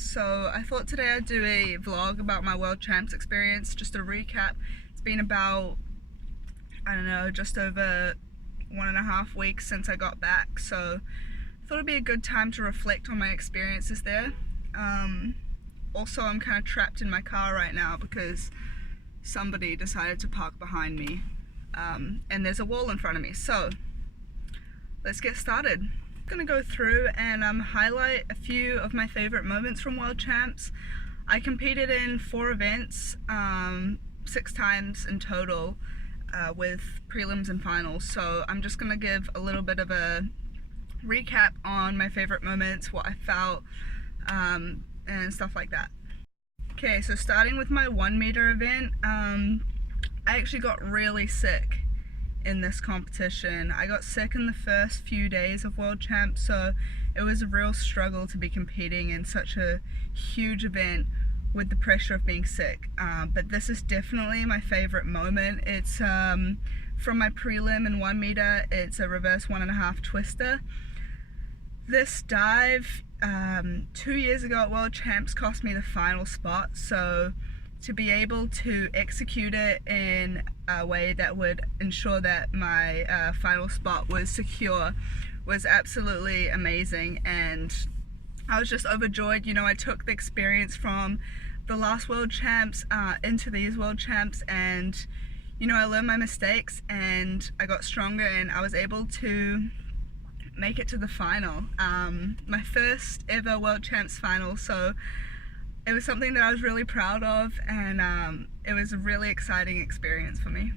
guys, so I thought today I'd do a vlog about my World Champs experience, just a recap. It's been about, I don't know, just over 1.5 weeks since I got back, so I thought it'd be a good time to reflect on my experiences there. Also, I'm kind of trapped in my car right now because somebody decided to park behind me, and there's a wall in front of me, so let's get started. I'm gonna go through and highlight a few of my favorite moments from World Champs. I competed in 4 events, 6 times in total, with prelims and finals, so I'm just gonna give a little bit of a recap on my favorite moments, what I felt, and stuff like that. Okay, so starting with my 1-meter event, I actually got really sick in this competition. I got sick in the first few days of World Champs, so it was a real struggle to be competing in such a huge event with the pressure of being sick. But this is definitely my favorite moment. It's from my prelim in 1-meter. It's a reverse 1.5 twister. This dive 2 years ago at World Champs cost me the final spot, so to be able to execute it in a way that would ensure that my final spot was secure was absolutely amazing, and I was just overjoyed. You know, I took the experience from the last World Champs into these World Champs, and you know, I learned my mistakes and I got stronger and I was able to make it to the final. My first ever World Champs final, so it was something that I was really proud of, and it was a really exciting experience for me.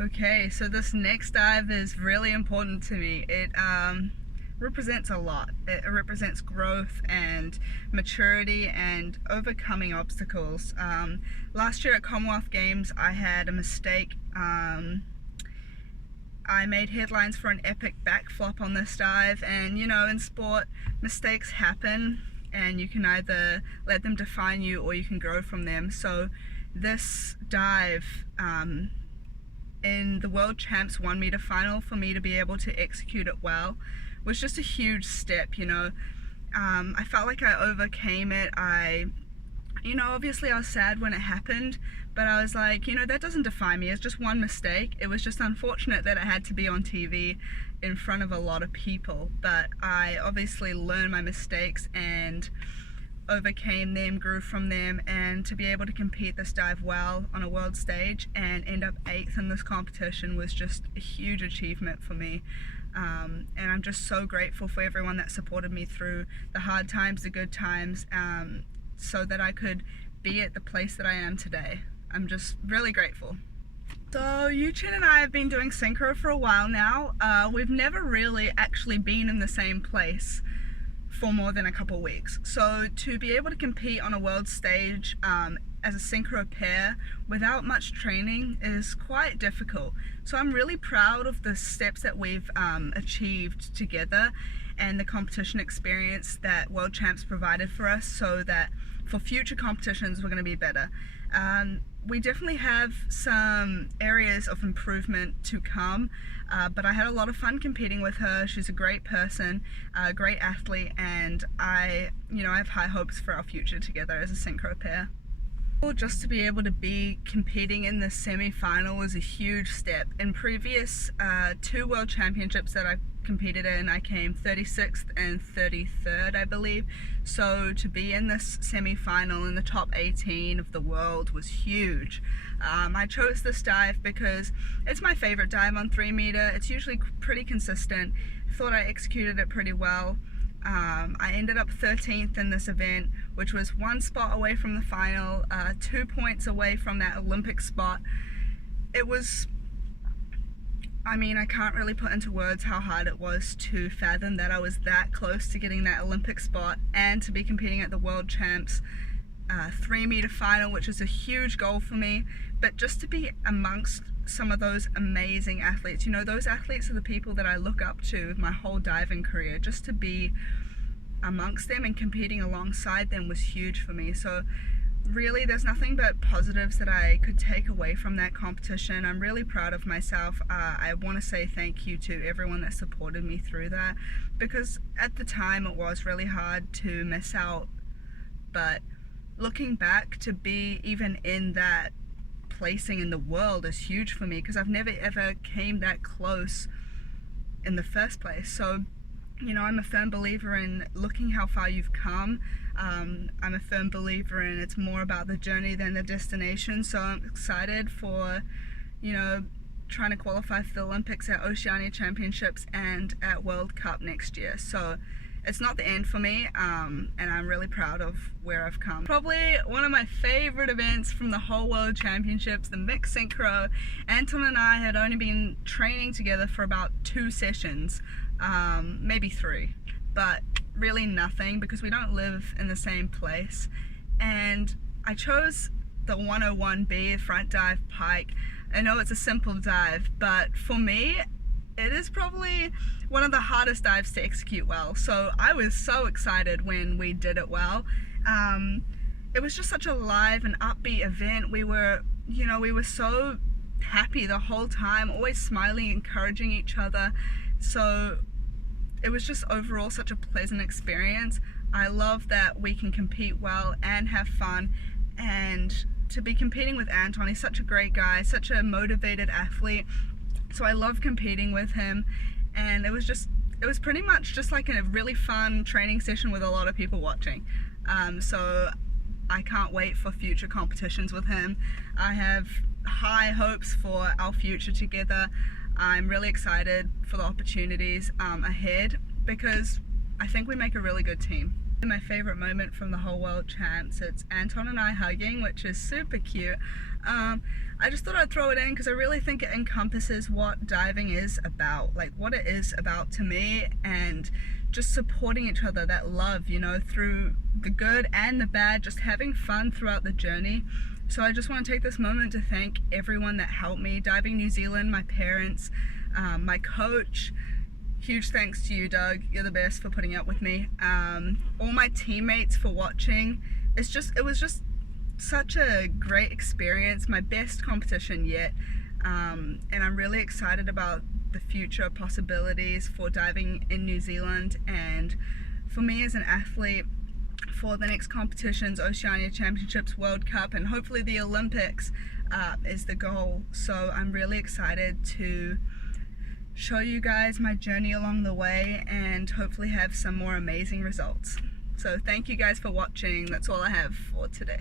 Okay, so this next dive is really important to me. It represents a lot. It represents growth and maturity and overcoming obstacles. Last year at Commonwealth Games I had a mistake. I made headlines for an epic backflop on this dive, and you know, in sport mistakes happen and you can either let them define you or you can grow from them. So this dive in the World Champs 1-meter final, for me to be able to execute it well was just a huge step, you know. I felt like I overcame it. You know, obviously I was sad when it happened, but I was like, you know, that doesn't define me. It's just one mistake. It was just unfortunate that it had to be on TV in front of a lot of people, but I obviously learned my mistakes and overcame them, grew from them, and to be able to compete this dive well on a world stage and end up 8th in this competition was just a huge achievement for me. And I'm just so grateful for everyone that supported me through the hard times, the good times, so that I could be at the place that I am today. I'm just really grateful. So Yuchen and I have been doing synchro for a while now. We've never really actually been in the same place for more than a couple weeks. So to be able to compete on a world stage as a synchro pair without much training is quite difficult. So I'm really proud of the steps that we've achieved together and the competition experience that World Champs provided for us, so that for future competitions we're going to be better. We definitely have some areas of improvement to come, but I had a lot of fun competing with her. She's a great person, a great athlete, and I have high hopes for our future together as a synchro pair. Just to be able to be competing in the semi-final was a huge step. In previous 2 World Championships that I've competed in, I came 36th and 33rd, I believe. So to be in this semi-final in the top 18 of the world was huge. I chose this dive because it's my favorite dive on 3-meter. It's usually pretty consistent. I thought I executed it pretty well. I ended up 13th in this event, which was 1 spot away from the final, 2 points away from that Olympic spot. It was, I mean, I can't really put into words how hard it was to fathom that I was that close to getting that Olympic spot and to be competing at the World Champs 3-meter final, which is a huge goal for me. But just to be amongst some of those amazing athletes, you know, those athletes are the people that I look up to my whole diving career. Just to be amongst them and competing alongside them was huge for me. So really there's nothing but positives that I could take away from that competition. I'm really proud of myself. I want to say thank you to everyone that supported me through that, because at the time it was really hard to miss out but looking back, to be even in that placing in the world is huge for me, because I've never ever came that close in the first place. So, you know, I'm a firm believer in looking how far you've come. I'm a firm believer in it's more about the journey than the destination. So I'm excited for, you know, trying to qualify for the Olympics, at Oceania Championships, and at World Cup next year. So it's not the end for me, and I'm really proud of where I've come. Probably one of my favorite events from the whole World Championships, the mixed synchro. Anton and I had only been training together for about 2 sessions, maybe 3, but really nothing, because we don't live in the same place. And I chose the 101B front dive pike. I know it's a simple dive, but for me, it is probably one of the hardest dives to execute well. So I was so excited when we did it well. It was just such a live and upbeat event. We were so happy the whole time, always smiling, encouraging each other. So it was just overall such a pleasant experience. I love that we can compete well and have fun, and to be competing with Anton. He's such a great guy, such a motivated athlete. So I love competing with him, and it was pretty much just like a really fun training session with a lot of people watching. So I can't wait for future competitions with him. I have high hopes for our future together. I'm really excited for the opportunities ahead, because I think we make a really good team. My favorite moment from the whole World Champs, it's Anton and I hugging, which is super cute. I just thought I'd throw it in because I really think it encompasses what diving is about, like what it is about to me, and just supporting each other, that love, you know, through the good and the bad, just having fun throughout the journey. So I just want to take this moment to thank everyone that helped me. Diving New Zealand, my parents, my coach. Huge thanks to you, Doug. You're the best for putting up with me. All my teammates for watching. It was just such a great experience, my best competition yet. And I'm really excited about the future possibilities for diving in New Zealand, and for me as an athlete, for the next competitions, Oceania Championships, World Cup, and hopefully the Olympics is the goal. So I'm really excited to show you guys my journey along the way, and hopefully have some more amazing results. So thank you guys for watching. That's all I have for today.